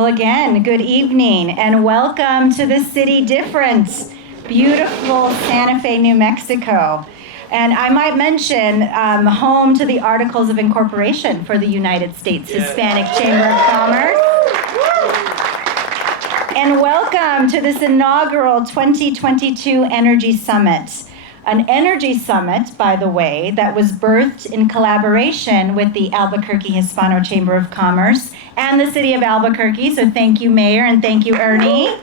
Well, again, good evening and welcome to the City Different, beautiful Santa Fe, New Mexico. And I might mention home to the Articles of Incorporation for the United States Hispanic Chamber of Commerce. And welcome to this inaugural 2022 Energy Summit. An energy summit, by the way, that was birthed in collaboration with the Albuquerque Hispano Chamber of Commerce and the City of Albuquerque. So thank you, Mayor, and thank you, Ernie.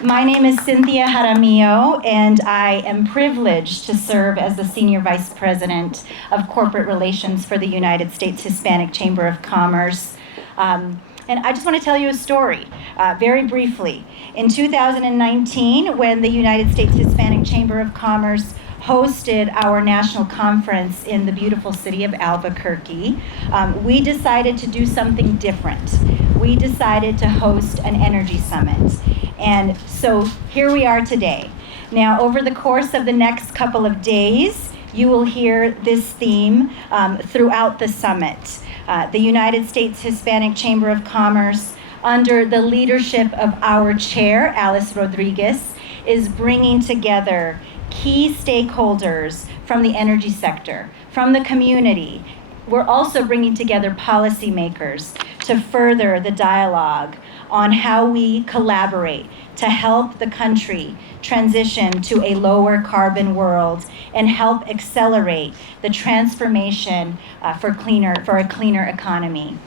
My name is Cynthia Jaramillo, and I am privileged to serve as the Senior Vice President of Corporate Relations for the United States Hispanic Chamber of Commerce. And I just want to tell you a story, very briefly. In 2019, when the United States Hispanic Chamber of Commerce hosted our national conference in the beautiful city of Albuquerque, we decided to do something different. We decided to host an energy summit. And so here we are today. Now, over the course of the next couple of days, you will hear this theme throughout the summit. The United States Hispanic Chamber of Commerce, under the leadership of our chair, Alice Rodriguez, is bringing together key stakeholders from the energy sector, from the community. We're also bringing together policymakers to further the dialogue on how we collaborate to help the country transition to a lower carbon world and help accelerate the transformation for a cleaner economy.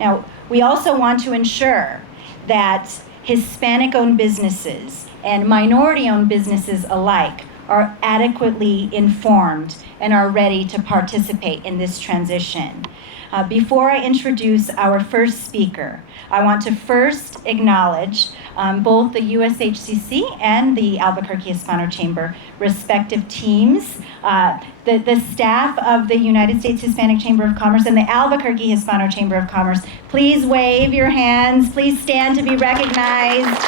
Now, we also want to ensure that Hispanic-owned businesses and minority-owned businesses alike are adequately informed and are ready to participate in this transition. Before I introduce our first speaker, I want to first acknowledge both the USHCC and the Albuquerque Hispano Chamber respective teams, the staff of the United States Hispanic Chamber of Commerce and the Albuquerque Hispano Chamber of Commerce. Please wave your hands. Please stand to be recognized.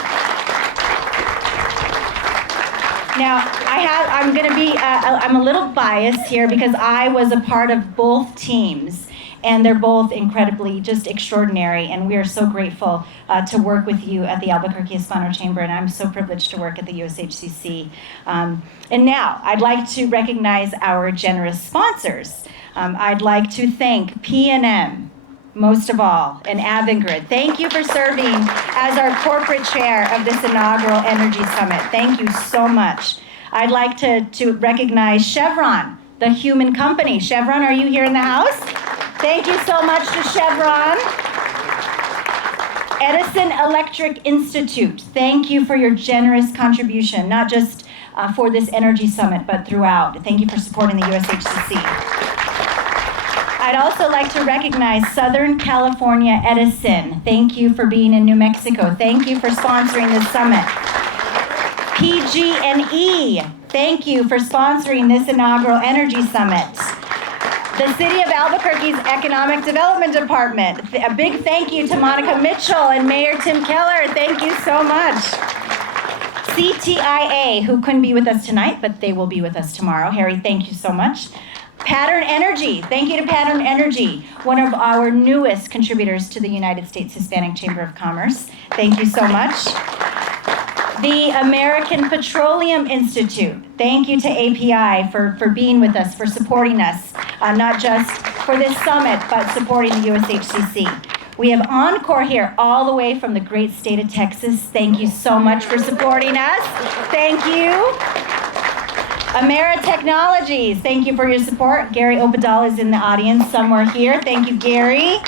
Now, I'm a little biased here because I was a part of both teams, and they're both incredibly just extraordinary, and we are so grateful to work with you at the Albuquerque Hispano Chamber, and I'm so privileged to work at the USHCC. And now, I'd like to recognize our generous sponsors. I'd like to thank P&M, most of all, and Avangrid. Thank you for serving as our corporate chair of this inaugural Energy Summit. Thank you so much. I'd like to recognize Chevron, the human company. Chevron, are you here in the house? Thank you so much to Chevron. Edison Electric Institute, thank you for your generous contribution, not just for this Energy Summit, but throughout. Thank you for supporting the USHCC. I'd also like to recognize Southern California Edison. Thank you for being in New Mexico. Thank you for sponsoring this summit. PG&E, thank you for sponsoring this inaugural Energy Summit. The City of Albuquerque's Economic Development Department. A big thank you to Monica Mitchell and Mayor Tim Keller. Thank you so much. CTIA, who couldn't be with us tonight, but they will be with us tomorrow. Harry, thank you so much. Pattern Energy. Thank you to Pattern Energy, one of our newest contributors to the United States Hispanic Chamber of Commerce. Thank you so much. The American Petroleum Institute. Thank you to API for being with us, for supporting us, not just for this summit, but supporting the USHCC. We have Encore here all the way from the great state of Texas. Thank you so much for supporting us. Thank you. Amera Technologies, thank you for your support. Gary Opadal is in the audience somewhere here. Thank you, Gary.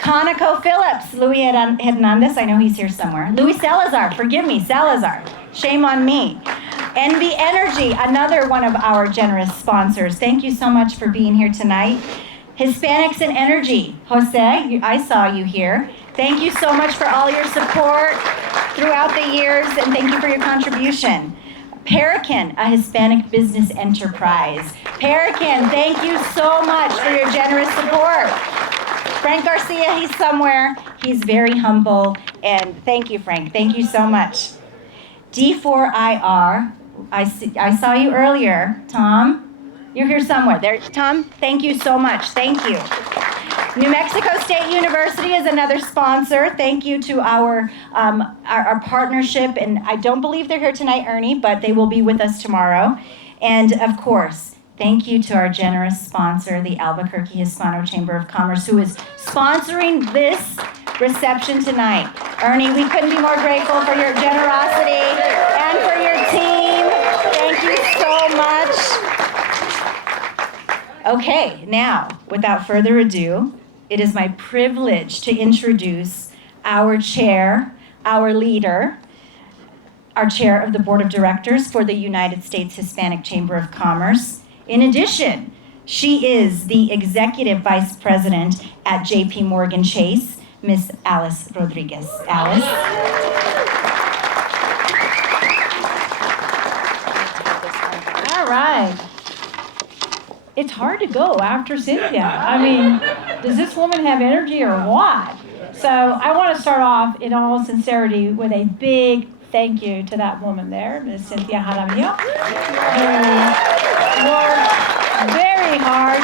ConocoPhillips, Luis Hernandez, I know he's here somewhere. Luis Salazar, forgive me, Salazar. Shame on me. NV Energy, another one of our generous sponsors. Thank you so much for being here tonight. Hispanics in Energy, Jose, I saw you here. Thank you so much for all your support throughout the years, and thank you for your contribution. Parakin, a Hispanic business enterprise. Parakin, thank you so much for your generous support. Frank Garcia, he's somewhere. He's very humble, and thank you, Frank. Thank you so much. D4IR, I saw you earlier, Tom. You're here somewhere. There, Tom, thank you so much. Thank you. New Mexico State University is another sponsor. Thank you to our partnership, and I don't believe they're here tonight, Ernie, but they will be with us tomorrow. And of course, thank you to our generous sponsor, the Albuquerque Hispano Chamber of Commerce, who is sponsoring this reception tonight. Ernie, we couldn't be more grateful for your generosity and for your team. Thank you so much. Okay, now, without further ado, it is my privilege to introduce our chair, our leader, our chair of the Board of Directors for the United States Hispanic Chamber of Commerce. In addition, she is the Executive Vice President at JP Morgan Chase, Miss Alice Rodriguez. Alice. All right. It's hard to go after Cynthia. I mean, does this woman have energy or what? So I want to start off in all sincerity with a big thank you to that woman there, Miss Cynthia Jaramillo, who worked very hard,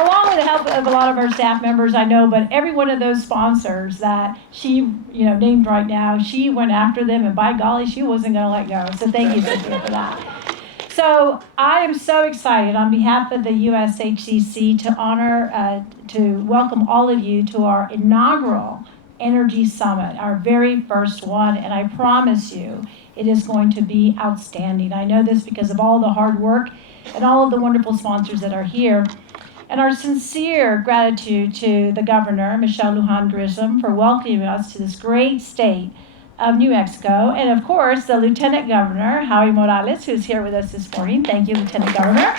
along with the help of a lot of our staff members, I know, but every one of those sponsors that she, named right now, she went after them, and by golly, she wasn't going to let go. So thank you, Cynthia, for that. So I am so excited on behalf of the USHCC to welcome all of you to our inaugural Energy Summit, our very first one, and I promise you it is going to be outstanding. I know this because of all the hard work and all of the wonderful sponsors that are here, and our sincere gratitude to the Governor, Michelle Lujan Grisham, for welcoming us to this great state of New Mexico, and of course the Lieutenant Governor, Howie Morales, who's here with us this morning. Thank you, Lieutenant Governor.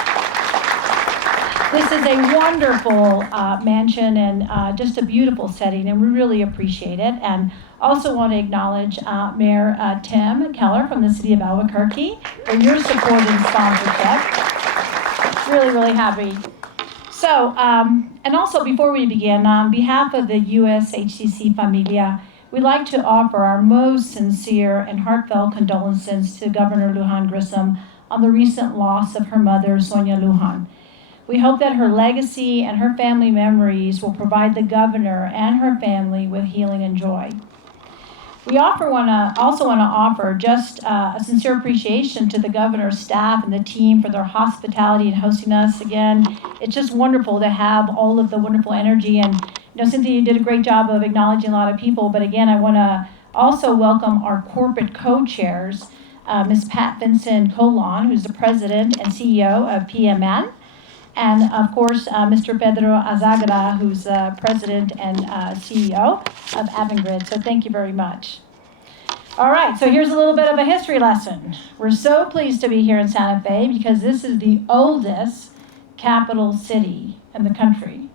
This is a wonderful mansion and just a beautiful setting, and we really appreciate it. And also want to acknowledge Mayor Tim Keller from the City of Albuquerque for your support and sponsorship. Really, really happy. So, and also before we begin, on behalf of the USHCC Familia, we'd like to offer our most sincere and heartfelt condolences to Governor Lujan Grisham on the recent loss of her mother, Sonia Lujan. We hope that her legacy and her family memories will provide the governor and her family with healing and joy. We also want to offer just a sincere appreciation to the governor's staff and the team for their hospitality and hosting us. Again, it's just wonderful to have all of the wonderful energy. And Cynthia, you did a great job of acknowledging a lot of people. But again, I want to also welcome our corporate co-chairs, Ms. Pat Vincent-Colon, who's the president and CEO of PMN. And of course, Mr. Pedro Azagra, who's president and CEO of Avangrid. So thank you very much. All right, so here's a little bit of a history lesson. We're so pleased to be here in Santa Fe because this is the oldest capital city in the country.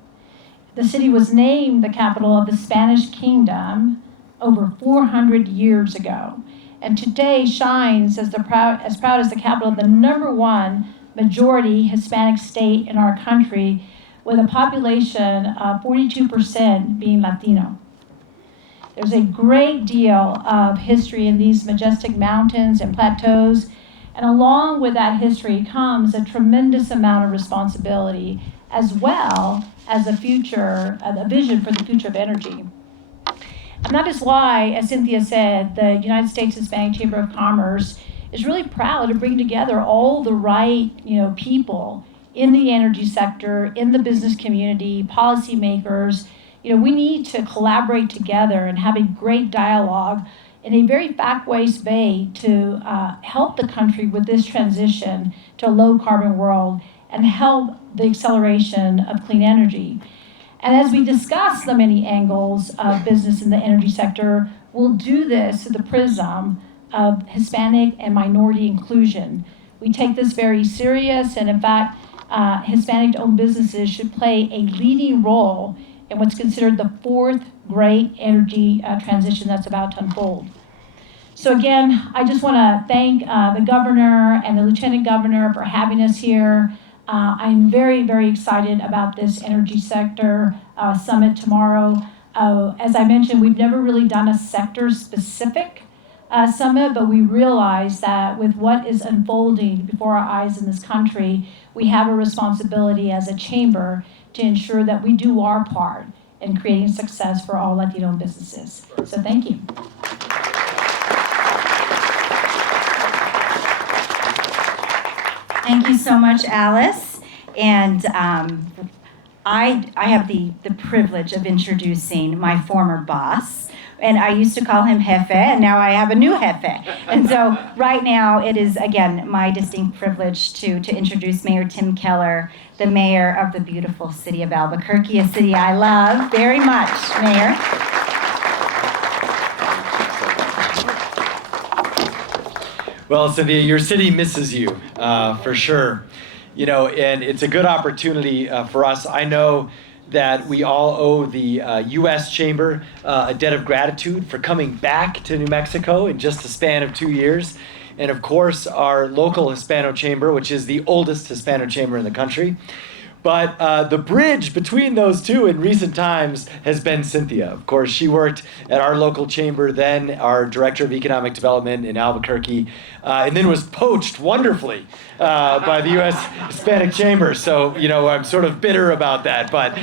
The city was named the capital of the Spanish Kingdom over 400 years ago, and today shines as proud as the capital of the #1 majority Hispanic state in our country, with a population of 42% being Latino. There's a great deal of history in these majestic mountains and plateaus, and along with that history comes a tremendous amount of responsibility, as well as a vision for the future of energy. And that is why, as Cynthia said, the United States Hispanic Chamber of Commerce is really proud to bring together all the right, people in the energy sector, in the business community, policymakers. We need to collaborate together and have a great dialogue in a very fact-based way to help the country with this transition to a low-carbon world and help the acceleration of clean energy. And as we discuss the many angles of business in the energy sector, we'll do this through the prism of Hispanic and minority inclusion. We take this very serious, and in fact, Hispanic-owned businesses should play a leading role in what's considered the fourth great energy transition that's about to unfold. So again, I just want to thank the governor and the lieutenant governor for having us here. I'm very, very excited about this energy sector summit tomorrow. As I mentioned, we've never really done a sector-specific summit, but we realize that with what is unfolding before our eyes in this country, we have a responsibility as a chamber to ensure that we do our part in creating success for all Latino businesses. So thank you. Thank you so much, Alice. And I have the privilege of introducing my former boss. And I used to call him Jefe, and now I have a new Jefe. And so right now it is, again, my distinct privilege to introduce Mayor Tim Keller, the mayor of the beautiful city of Albuquerque, a city I love very much, Mayor. Well, Cynthia, your city misses you, for sure. You know, and it's a good opportunity for us. I know that we all owe the U.S. Chamber a debt of gratitude for coming back to New Mexico in just a span of 2 years. And of course, our local Hispano Chamber, which is the oldest Hispano Chamber in the country. But the bridge between those two in recent times has been Cynthia. Of course, she worked at our local chamber, then our Director of Economic Development in Albuquerque, and then was poached wonderfully by the U.S. Hispanic Chamber. So, you know, I'm sort of bitter about that. But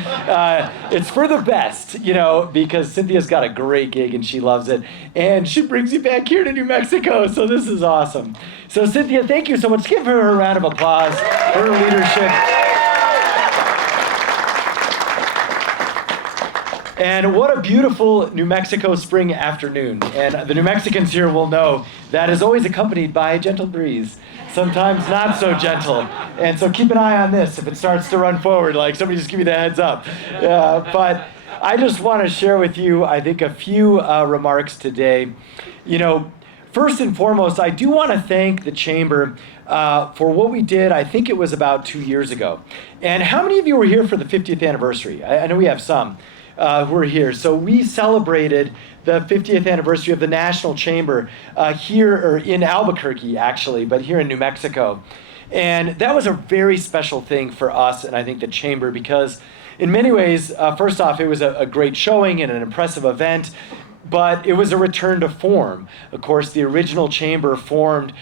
it's for the best, you know, because Cynthia's got a great gig and she loves it. And she brings you back here to New Mexico. So this is awesome. So, Cynthia, thank you so much. Give her a round of applause for her leadership. And what a beautiful New Mexico spring afternoon. And the New Mexicans here will know that is always accompanied by a gentle breeze, sometimes not so gentle. And so keep an eye on this if it starts to run forward, like somebody just give me the heads up. But I just want to share with you, I think, a few remarks today. You know, first and foremost, I do want to thank the Chamber for what we did. I think it was about 2 years ago. And how many of you were here for the 50th anniversary? I know we have some. Who are here. So we celebrated the 50th anniversary of the National Chamber here, or in Albuquerque actually, but here in New Mexico. And that was a very special thing for us and I think the Chamber, because in many ways, first off, it was a great showing and an impressive event. But it was a return to form. Of course, the original chamber formed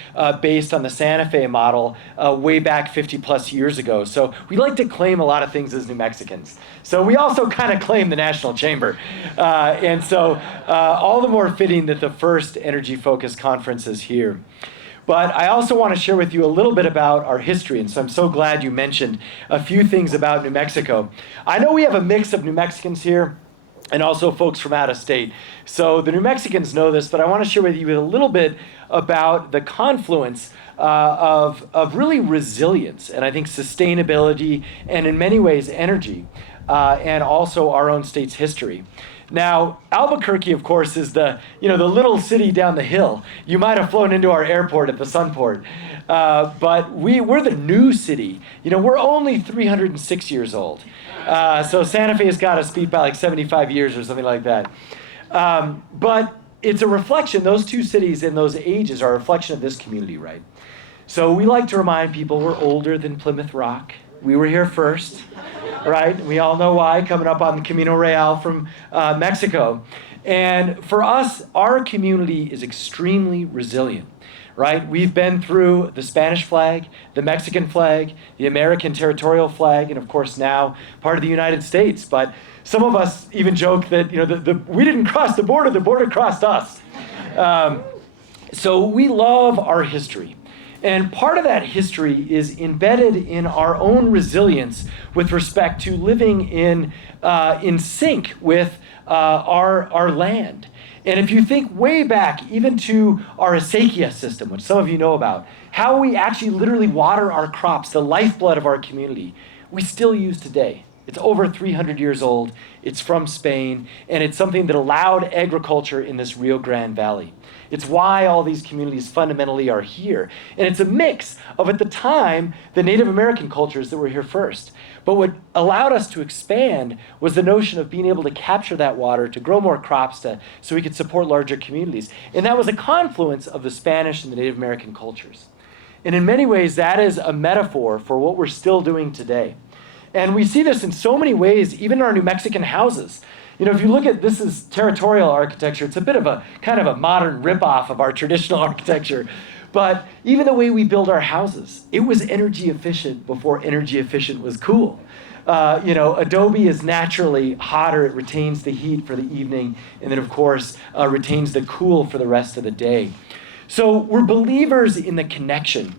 based on the Santa Fe model way back 50 plus years ago. So we like to claim a lot of things as New Mexicans. So we also kind of claim the National Chamber. And so all the more fitting that the first Energy Focus conference is here. But I also want to share with you a little bit about our history. And so I'm so glad you mentioned a few things about New Mexico. I know we have a mix of New Mexicans here, and also folks from out of state. So the New Mexicans know this, but I want to share with you a little bit about the confluence of really resilience, and I think sustainability, and in many ways energy, and also our own state's history. Now, Albuquerque, of course, is the little city down the hill. You might have flown into our airport at the Sunport, but we're the new city. You know, we're only 306 years old. So Santa Fe has got us beat by like 75 years or something like that. But it's a reflection, those two cities and those ages are a reflection of this community, right? So we like to remind people we're older than Plymouth Rock. We were here first, right? We all know why, coming up on the Camino Real from Mexico. And for us, our community is extremely resilient. Right? We've been through the Spanish flag, the Mexican flag, the American territorial flag, and of course now part of the United States. But some of us even joke that we didn't cross the border crossed us. So we love our history. And part of that history is embedded in our own resilience with respect to living in sync with our land. And if you think way back, even to our acequia system, which some of you know about, how we actually literally water our crops, the lifeblood of our community, we still use today. It's over 300 years old. It's from Spain, and it's something that allowed agriculture in this Rio Grande Valley. It's why all these communities fundamentally are here. And it's a mix of, at the time, the Native American cultures that were here first. But what allowed us to expand was the notion of being able to capture that water, to grow more crops, so we could support larger communities. And that was a confluence of the Spanish and the Native American cultures. And in many ways, that is a metaphor for what we're still doing today. And we see this in so many ways, even in our New Mexican houses. If you look at this is territorial architecture, it's a bit of a kind of a modern ripoff of our traditional architecture. But even the way we build our houses, it was energy efficient before energy efficient was cool. Adobe is naturally hotter. It retains the heat for the evening, and then, of course, retains the cool for the rest of the day. So we're believers in the connection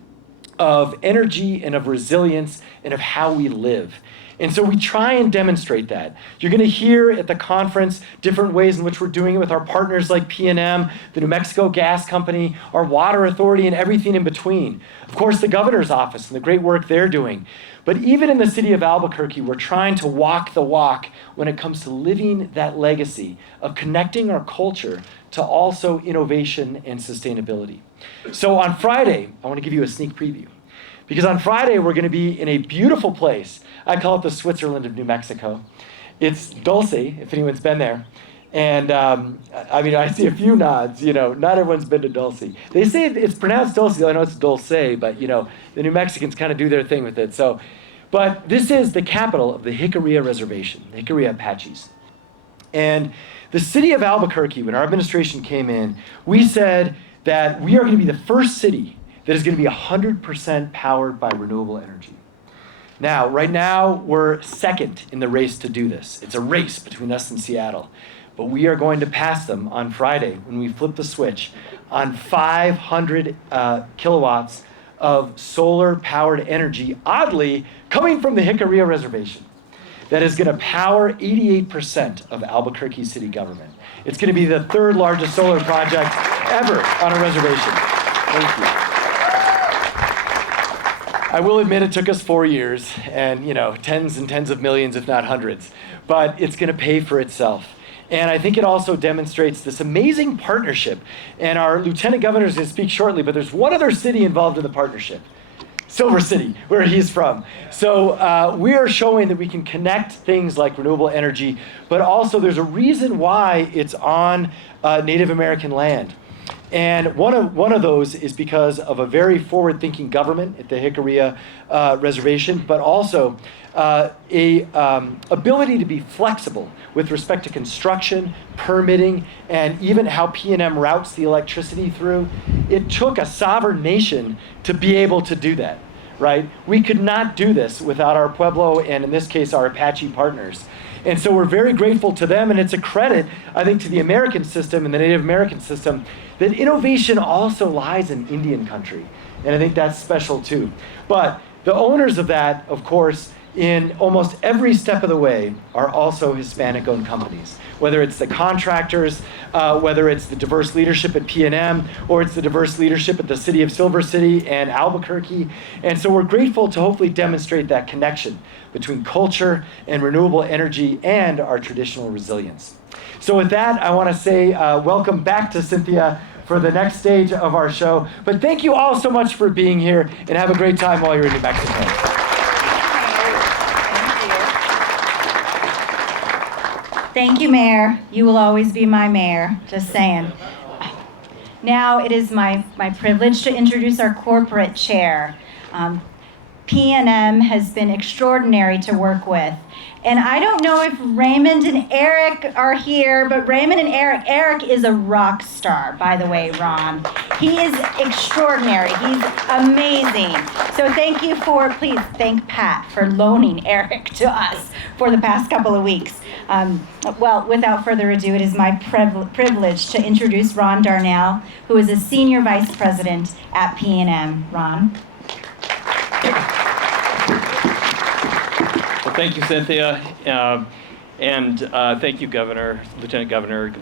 of energy and of resilience and of how we live. And so we try and demonstrate that. You're going to hear at the conference different ways in which we're doing it with our partners like PNM, the New Mexico Gas Company, our water authority, and everything in between. Of course, the governor's office and the great work they're doing. But even in the city of Albuquerque, we're trying to walk the walk when it comes to living that legacy of connecting our culture to also innovation and sustainability. So on Friday, I want to give you a sneak preview. Because on Friday, we're going to be in a beautiful place. I call it the Switzerland of New Mexico. It's Dulce, if anyone's been there. And I see a few nods. Not everyone's been to Dulce. They say it's pronounced Dulce. I know it's Dulce, but the New Mexicans kind of do their thing with it. But this is the capital of the Jicarilla Reservation, the Jicarilla Apaches. And the city of Albuquerque, when our administration came in, we said that we are going to be the first city that is going to be 100% powered by renewable energy. Now, right now, we're second in the race to do this. It's a race between us and Seattle. But we are going to pass them on Friday when we flip the switch on 500 kilowatts of solar-powered energy, oddly, coming from the Jicarilla Reservation, that is going to power 88% of Albuquerque city government. It's going to be the third largest solar project ever on a reservation. Thank you. I will admit it took us 4 years and, tens and tens of millions, if not hundreds, but it's going to pay for itself. And I think it also demonstrates this amazing partnership. And our lieutenant governor is going to speak shortly, but there's one other city involved in the partnership, Silver City, where he's from. So we are showing that we can connect things like renewable energy, but also there's a reason why it's on Native American land. And one of those is because of a very forward-thinking government at the Jicarilla Reservation, but also a ability to be flexible with respect to construction, permitting, and even how PNM routes the electricity through. It took a sovereign nation to be able to do that, right? We could not do this without our Pueblo and, in this case, our Apache partners. And so we're very grateful to them, and it's a credit, I think, to the American system and the Native American system that innovation also lies in Indian country. And I think that's special too. But the owners of that, of course, in almost every step of the way are also Hispanic-owned companies. Whether it's the contractors, whether it's the diverse leadership at PNM, or it's the diverse leadership at the city of Silver City and Albuquerque. And so we're grateful to hopefully demonstrate that connection between culture and renewable energy and our traditional resilience. So with that, I want to say welcome back to Cynthia for the next stage of our show. But thank you all so much for being here, and have a great time while you're in New Mexico. Thank you, Mayor. You will always be my mayor, just saying. Now it is my privilege to introduce our corporate chair. PNM has been extraordinary to work with. And I don't know if Raymond and Eric are here, but Raymond and Eric is a rock star, by the way, Ron. He is extraordinary. He's amazing. So please thank Pat for loaning Eric to us for the past couple of weeks. Well, without further ado, it is my privilege to introduce Ron Darnell, who is a Senior Vice President at PNM. Ron. Well, thank you, Cynthia, and thank you, Lieutenant Governor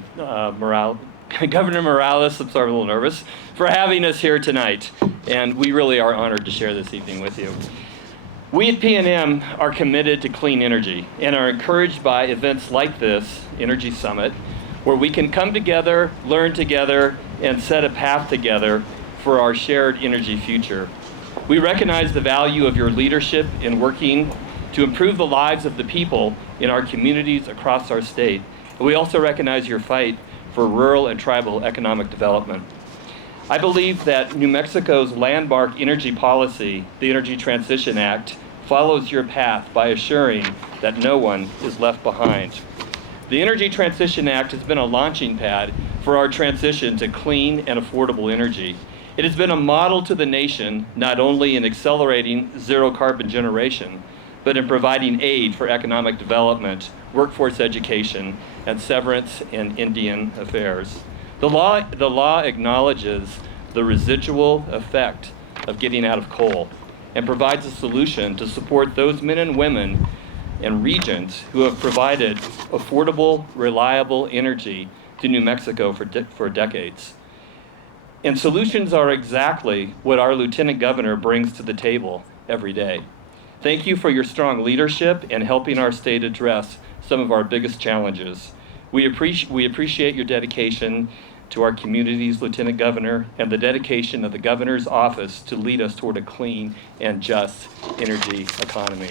Governor Morales. I'm sorry, I'm a little nervous, for having us here tonight, and we really are honored to share this evening with you. We at PNM are committed to clean energy and are encouraged by events like this, Energy Summit, where we can come together, learn together, and set a path together for our shared energy future. We recognize the value of your leadership in working to improve the lives of the people in our communities across our state. But we also recognize your fight for rural and tribal economic development. I believe that New Mexico's landmark energy policy, the Energy Transition Act, follows your path by assuring that no one is left behind. The Energy Transition Act has been a launching pad for our transition to clean and affordable energy. It has been a model to the nation, not only in accelerating zero carbon generation, but in providing aid for economic development, workforce education, and severance and Indian affairs. The law acknowledges the residual effect of getting out of coal and provides a solution to support those men and women and regions who have provided affordable, reliable energy to New Mexico for decades. And solutions are exactly what our Lieutenant Governor brings to the table every day. Thank you for your strong leadership and helping our state address some of our biggest challenges. We appreciate your dedication to our communities, Lieutenant Governor, and the dedication of the Governor's office to lead us toward a clean and just energy economy.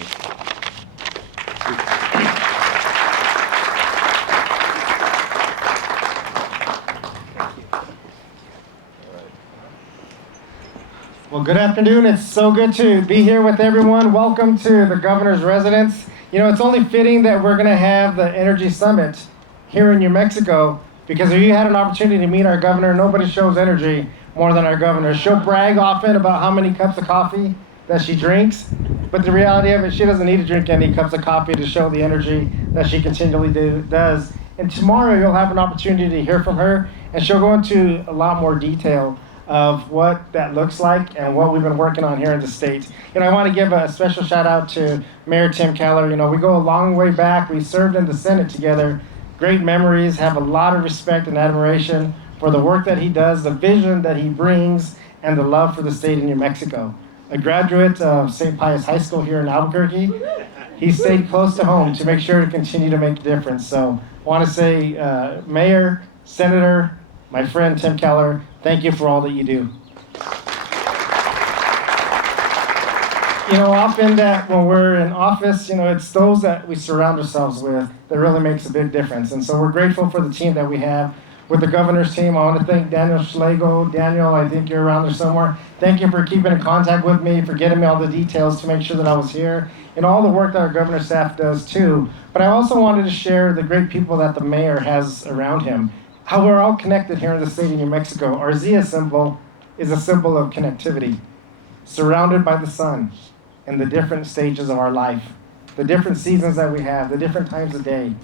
Well, good afternoon. It's so good to be here with everyone. Welcome to the Governor's residence. You know, it's only fitting that we're going to have the Energy Summit here in New Mexico, because if you had an opportunity to meet our governor, nobody shows energy more than our governor. She'll brag often about how many cups of coffee that she drinks, but the reality of it, she doesn't need to drink any cups of coffee to show the energy that she continually does. And tomorrow you'll have an opportunity to hear from her, and she'll go into a lot more detail of what that looks like and what we've been working on here in the state. And I want to give a special shout out to Mayor Tim Keller. You know, we go a long way back. We served in the Senate together. Great memories, have a lot of respect and admiration for the work that he does, the vision that he brings, and the love for the state of New Mexico. A graduate of St. Pius High School here in Albuquerque, he stayed close to home to make sure to continue to make a difference. So I want to say, Mayor, Senator, my friend Tim Keller, thank you for all that you do. You know, often that when we're in office, you know, it's those that we surround ourselves with that really makes a big difference. And so we're grateful for the team that we have. With the governor's team, I want to thank Daniel Schlegel. Daniel, I think you're around there somewhere. Thank you for keeping in contact with me, for getting me all the details to make sure that I was here, and all the work that our governor's staff does too. But I also wanted to share the great people that the mayor has around him. How we're all connected here in the state of New Mexico. Our Zia symbol is a symbol of connectivity, surrounded by the sun and the different stages of our life, the different seasons that we have, the different times of day.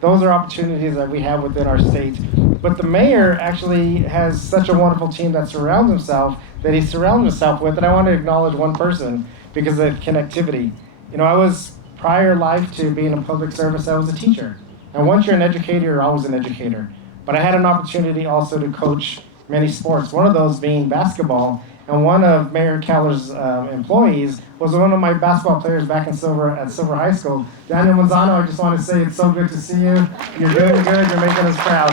Those are opportunities that we have within our state. But the mayor actually has such a wonderful team that surrounds himself, that he surrounds himself with, and I want to acknowledge one person because of connectivity. You know, I was, prior life to being in public service, I was a teacher. And once you're an educator, you're always an educator. But I had an opportunity also to coach many sports, one of those being basketball. And one of Mayor Keller's employees was one of my basketball players back at Silver High School. Daniel Manzano, I just want to say it's so good to see you. You're doing good. You're making us proud.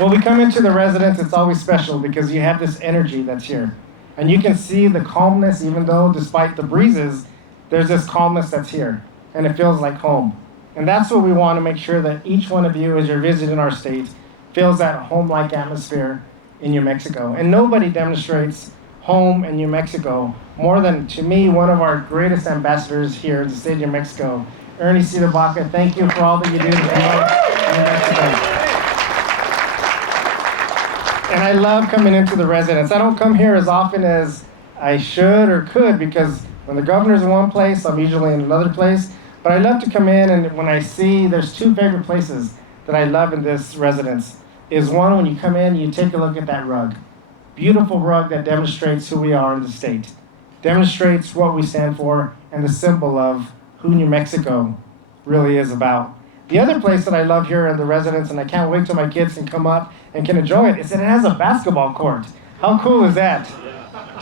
When we come into the residence, it's always special because you have this energy that's here. And you can see the calmness, even though despite the breezes, there's this calmness that's here. And it feels like home. And that's what we want to make sure that each one of you, as you're visiting our state, feels that home-like atmosphere in New Mexico. And nobody demonstrates home in New Mexico more than, to me, one of our greatest ambassadors here in the state of New Mexico, Ernie Cidabaca. Thank you for all that you do to promote New Mexico. And I love coming into the residence. I don't come here as often as I should or could, because when the governor's in one place, I'm usually in another place. But I love to come in, and when I see, there's two favorite places that I love in this residence. Is one, when you come in, you take a look at that rug. Beautiful rug that demonstrates who we are in the state. Demonstrates what we stand for and the symbol of who New Mexico really is about. The other place that I love here in the residence, and I can't wait till my kids can come up and can enjoy it, is that it has a basketball court. How cool is that?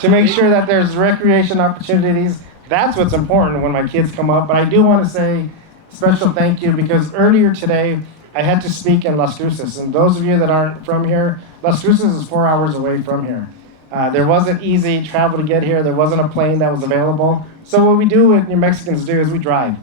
To make sure that there's recreation opportunities. That's what's important when my kids come up. But I do want to say special thank you, because earlier today, I had to speak in Las Cruces. And those of you that aren't from here, Las Cruces is 4 hours away from here. There wasn't easy travel to get here. There wasn't a plane that was available. So what we do, what New Mexicans do, is we drive.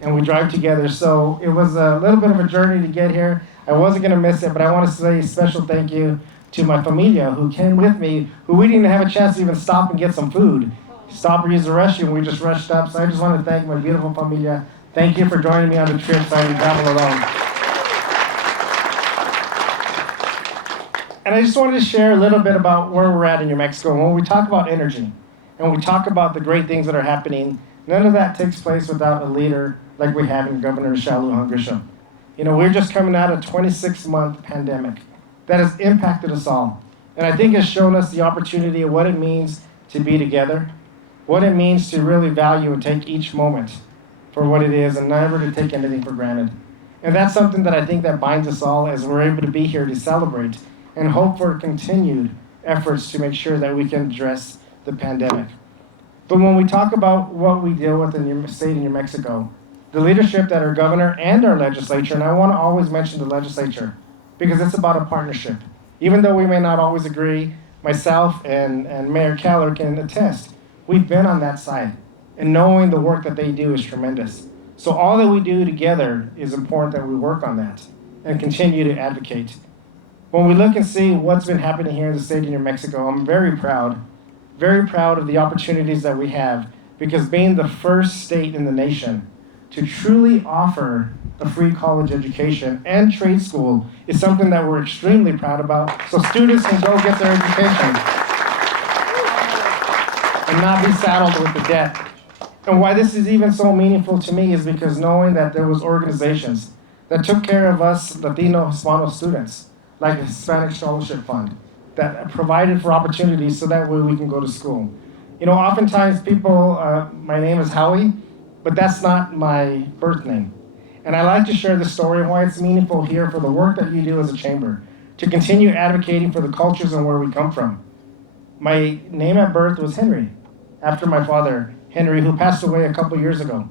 And we drive together. So it was a little bit of a journey to get here. I wasn't going to miss it, but I want to say a special thank you to my familia who came with me, who we didn't have a chance to even stop and get some food. Stop or use the restroom. We just rushed up. So I just want to thank my beautiful familia Thank you for joining me on the trip so I didn't travel alone. And I just wanted to share a little bit about where we're at in New Mexico. When we talk about energy and we talk about the great things that are happening, none of that takes place without a leader like we have in Governor Shalu Grisham. You know, we're just coming out of a 26-month pandemic that has impacted us all. And I think it's shown us the opportunity of what it means to be together, what it means to really value and take each moment for what it is and never to take anything for granted. And that's something that I think that binds us all as we're able to be here to celebrate and hope for continued efforts to make sure that we can address the pandemic. But when we talk about what we deal with in the state of New Mexico, the leadership that our governor and our legislature, and I want to always mention the legislature, because it's about a partnership. Even though we may not always agree, myself and Mayor Keller can attest, we've been on that side. And knowing the work that they do is tremendous. So all that we do together is important that we work on that and continue to advocate. When we look and see what's been happening here in the state of New Mexico, I'm very proud of the opportunities that we have, because being the first state in the nation to truly offer a free college education and trade school is something that we're extremely proud about, so students can go get their education and not be saddled with the debt. And why this is even so meaningful to me is because knowing that there was organizations that took care of us Latino, Hispano students, like the Hispanic Scholarship Fund, that provided for opportunities so that way we can go to school. You know, oftentimes people, my name is Howie, but that's not my birth name. And I like to share the story and why it's meaningful here for the work that you do as a chamber, to continue advocating for the cultures and where we come from. My name at birth was Henry, after my father, Henry, who passed away a couple years ago.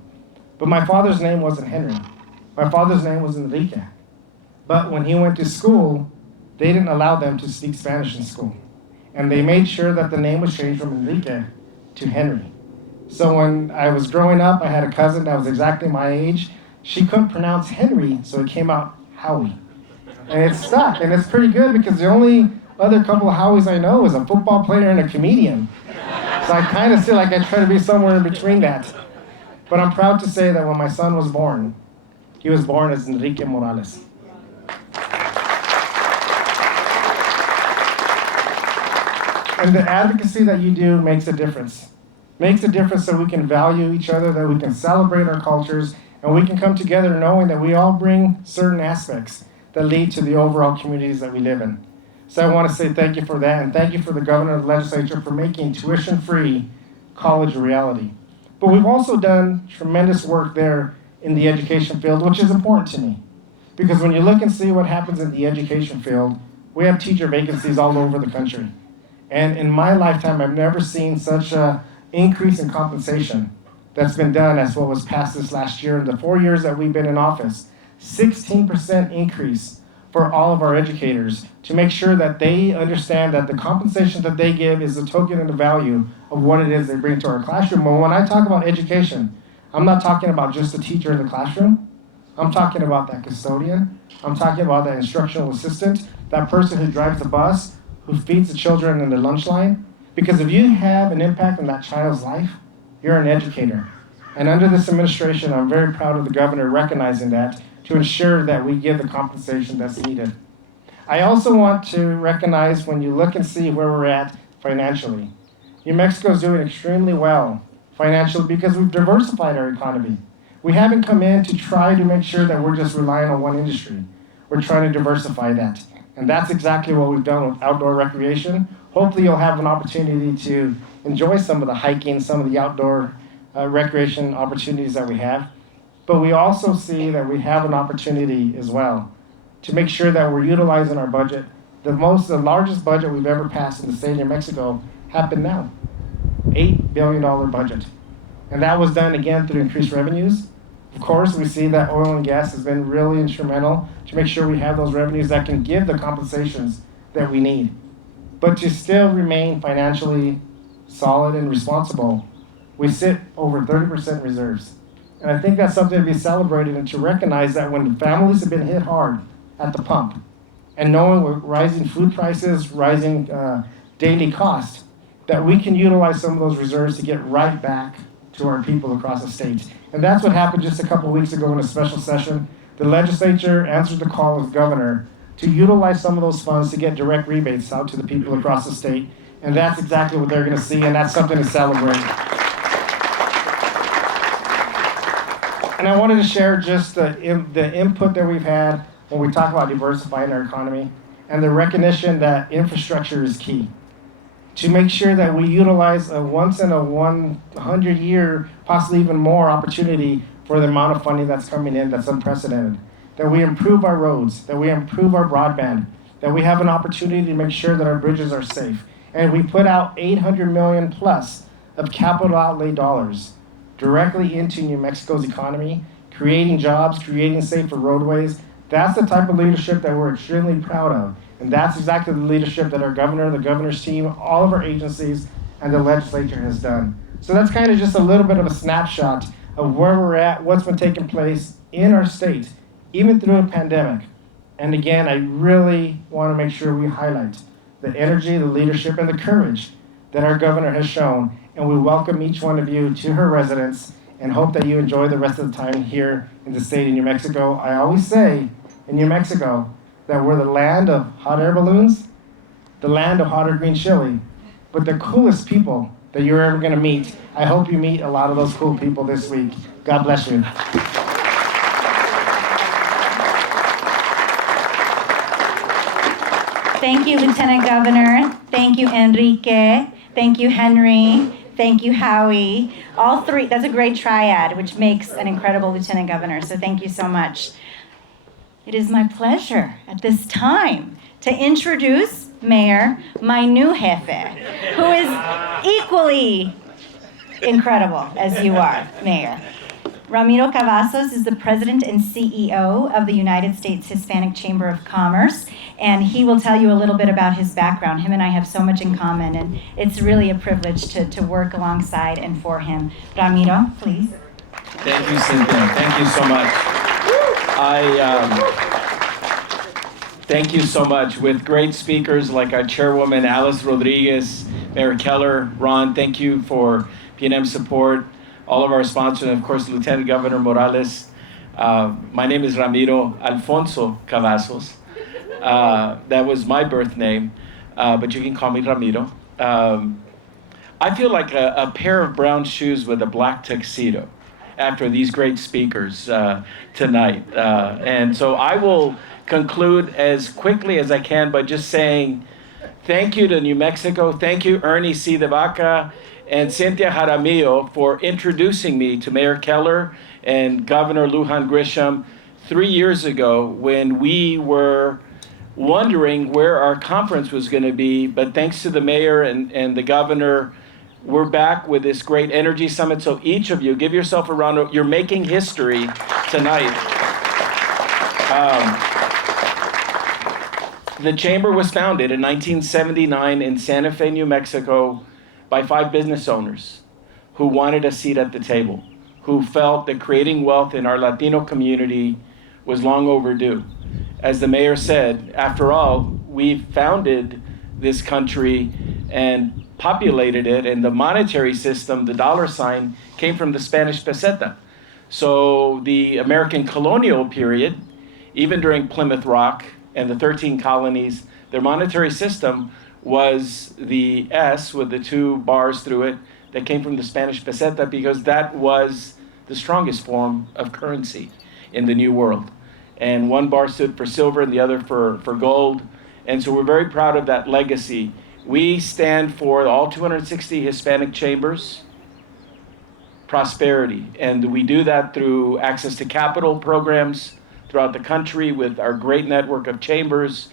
But my father's name wasn't Henry. My father's name was Enrique. But when he went to school, they didn't allow them to speak Spanish in school. And they made sure that the name was changed from Enrique to Henry. So when I was growing up, I had a cousin that was exactly my age. She couldn't pronounce Henry, so it came out Howie. And it stuck, and it's pretty good because the only other couple of Howies I know is a football player and a comedian. So I kind of feel like I try to be somewhere in between that. But I'm proud to say that when my son was born, he was born as Enrique Morales. And the advocacy that you do makes a difference. Makes a difference so we can value each other, that we can celebrate our cultures, and we can come together knowing that we all bring certain aspects that lead to the overall communities that we live in. So I want to say thank you for that, and thank you for the governor and the legislature for making tuition-free college a reality. But we've also done tremendous work there in the education field, which is important to me. Because when you look and see what happens in the education field, we have teacher vacancies all over the country. And in my lifetime, I've never seen such an increase in compensation that's been done as what was passed this last year. In the 4 years that we've been in office, 16% increase for all of our educators to make sure that they understand that the compensation that they give is a token and the value of what it is they bring to our classroom. But when I talk about education, I'm not talking about just the teacher in the classroom. I'm talking about that custodian. I'm talking about that instructional assistant, that person who drives the bus, who feeds the children in the lunch line. Because if you have an impact on that child's life, you're an educator. And under this administration, I'm very proud of the governor recognizing that to ensure that we give the compensation that's needed. I also want to recognize when you look and see where we're at financially. New Mexico is doing extremely well financially because we've diversified our economy. We haven't come in to try to make sure that we're just relying on one industry. We're trying to diversify that. And that's exactly what we've done with outdoor recreation. Hopefully you'll have an opportunity to enjoy some of the hiking, some of the outdoor recreation opportunities that we have. But we also see that we have an opportunity as well to make sure that we're utilizing our budget. The largest budget we've ever passed in the state of New Mexico happened now. $8 billion budget. And that was done again through increased revenues. Of course, we see that oil and gas has been really instrumental to make sure we have those revenues that can give the compensations that we need. But to still remain financially solid and responsible, we sit over 30% reserves. And I think that's something to be celebrated and to recognize that when families have been hit hard at the pump, and knowing with rising food prices, rising daily cost, that we can utilize some of those reserves to get right back to our people across the state. And that's what happened just a couple weeks ago in a special session. The legislature answered the call of the governor to utilize some of those funds to get direct rebates out to the people across the state. And that's exactly what they're going to see, and that's something to celebrate. And I wanted to share just the input that we've had when we talk about diversifying our economy and the recognition that infrastructure is key. To make sure that we utilize a once in a 100-year, possibly even more opportunity for the amount of funding that's coming in that's unprecedented. That we improve our roads, that we improve our broadband, that we have an opportunity to make sure that our bridges are safe. And we put out $800 million plus of capital outlay dollars directly into New Mexico's economy, creating jobs, creating safer roadways. That's the type of leadership that we're extremely proud of. And that's exactly the leadership that our governor, the governor's team, all of our agencies, and the legislature has done. So that's kind of just a little bit of a snapshot of where we're at, what's been taking place in our state, even through a pandemic. And again, I really want to make sure we highlight the energy, the leadership, and the courage that our governor has shown. And we welcome each one of you to her residence and hope that you enjoy the rest of the time here in the state of New Mexico. I always say in New Mexico that we're the land of hot air balloons, the land of hot air green chili, but the coolest people that you're ever going to meet. I hope you meet a lot of those cool people this week. God bless you. Thank you, Lieutenant Governor. Thank you, Enrique. Thank you, Henry. Thank you, Howie. All three, that's a great triad, which makes an incredible Lieutenant Governor. So thank you so much. It is my pleasure at this time to introduce Mayor, my new jefe, who is equally incredible as you are, Mayor. Ramiro Cavazos is the president and CEO of the United States Hispanic Chamber of Commerce, and he will tell you a little bit about his background. Him and I have so much in common, and it's really a privilege to work alongside and for him. Ramiro, please. Thank you, Cynthia. Thank you so much. Thank you so much. With great speakers like our chairwoman, Alice Rodriguez, Mayor Keller, Ron, thank you for PNM support, all of our sponsors, and of course, Lieutenant Governor Morales. My name is Ramiro Alfonso Cavazos. That was my birth name, but you can call me Ramiro. I feel like a pair of brown shoes with a black tuxedo after these great speakers tonight. And so I will conclude as quickly as I can by just saying thank you to New Mexico. Thank you, Ernie C. de Vaca and Cynthia Jaramillo, for introducing me to Mayor Keller and Governor Lujan Grisham 3 years ago when we were wondering where our conference was going to be. But thanks to the mayor and the governor, we're back with this great energy summit. So each of you, give yourself a round of, you're making history tonight. The chamber was founded in 1979 in Santa Fe, New Mexico, by 5 business owners who wanted a seat at the table, who felt that creating wealth in our Latino community was long overdue. As the mayor said, after all, we founded this country and populated it, and the monetary system, the dollar sign, came from the Spanish peseta. So the American colonial period, even during Plymouth Rock and the 13 colonies, their monetary system was the S with the 2 bars through it that came from the Spanish peseta, because that was the strongest form of currency in the New World. And 1 bar stood for silver and the other for gold. And so we're very proud of that legacy. We stand for all 260 Hispanic chambers, prosperity. And we do that through access to capital programs throughout the country with our great network of chambers,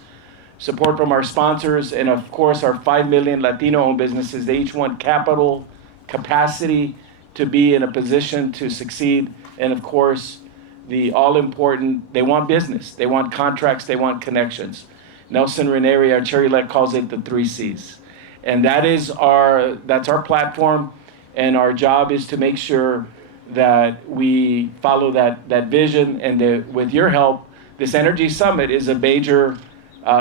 support from our sponsors, and of course our 5 million Latino-owned businesses. They each want capital, capacity to be in a position to succeed, and of course, the all-important, they want business, they want contracts, they want connections. Nelson Ranieri, our chair-elect, calls it the 3 C's. And that's our platform, and our job is to make sure that we follow that vision, and that with your help, this Energy Summit is a major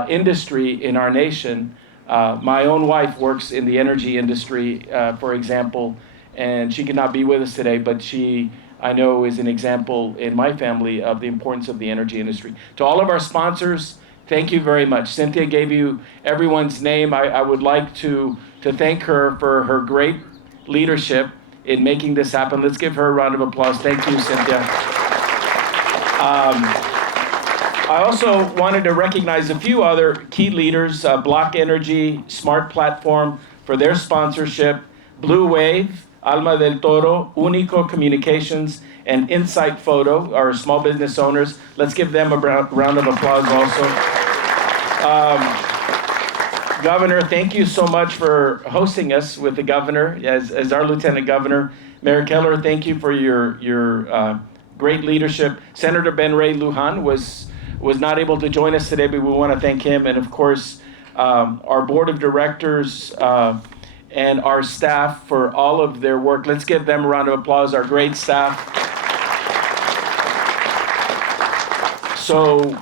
industry in our nation. My own wife works in the energy industry, for example, and she could not be with us today, but she, I know, is an example in my family of the importance of the energy industry. To all of our sponsors, thank you very much. Cynthia gave you everyone's name. I would like to thank her for her great leadership in making this happen. Let's give her a round of applause. Thank you, Cynthia. I also wanted to recognize a few other key leaders, Block Energy, Smart Platform for their sponsorship, Blue Wave, Alma del Toro, Unico Communications, and Insight Photo, our small business owners. Let's give them a round of applause also. Governor, thank you so much for hosting us with the governor as our lieutenant governor. Mayor Keller, thank you for your great leadership. Senator Ben Ray Lujan was not able to join us today, but we want to thank him. And of course, our board of directors and our staff for all of their work. Let's give them a round of applause, our great staff. So,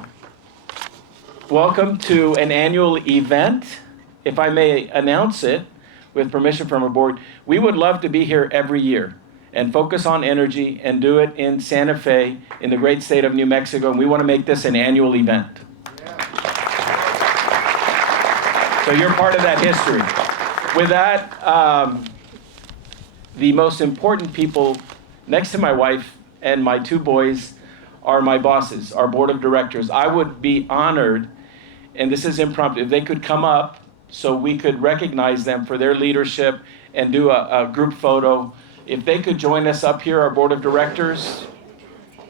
welcome to an annual event. If I may announce it, with permission from our board, we would love to be here every year and focus on energy and do it in Santa Fe, in the great state of New Mexico, and we want to make this an annual event. So you're part of that history. With that, the most important people next to my wife and my two boys are my bosses, our board of directors. I would be honored, and this is impromptu, if they could come up so we could recognize them for their leadership and do a group photo. If they could join us up here, our board of directors,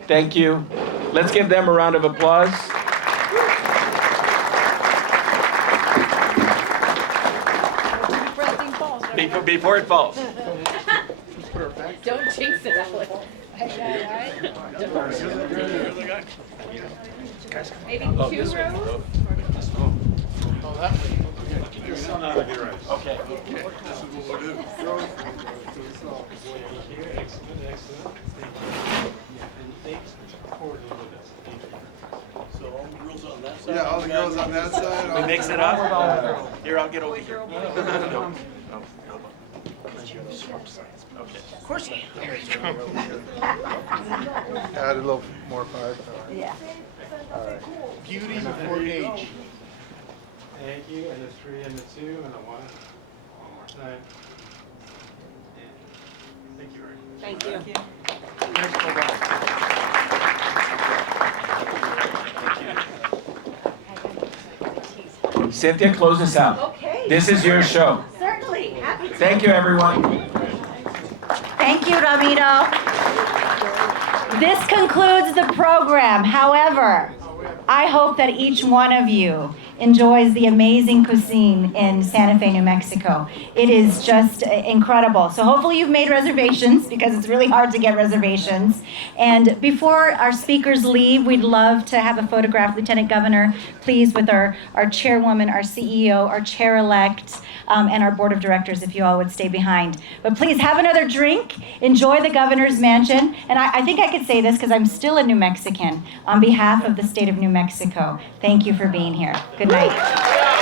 thank you. Let's give them a round of applause. Before it falls. Don't jinx it, Alex. Maybe 2 rows? Okay. Yeah, all the girls on that side. We mix it up? Here, I'll get over here. Okay. Of course not. Add a little more 5. Yeah. Beauty before age. Thank you, and a 3 and a 2 and a 1. One more time. Thank you very much. Thank you. Cynthia, close us out. Okay. This is your show. Certainly. Happy to. Thank you, everyone. Thank you, Ramiro. This concludes the program. However, I hope that each one of you enjoys the amazing cuisine in Santa Fe, New Mexico. It is just incredible. So hopefully you've made reservations, because it's really hard to get reservations. And before our speakers leave, we'd love to have a photograph, Lieutenant Governor, please, with our chairwoman, our CEO, our chair-elect, and our board of directors, if you all would stay behind. But please have another drink, enjoy the governor's mansion. And I think I could say this because I'm still a New Mexican. On behalf of the state of New Mexico, thank you for being here. Good night.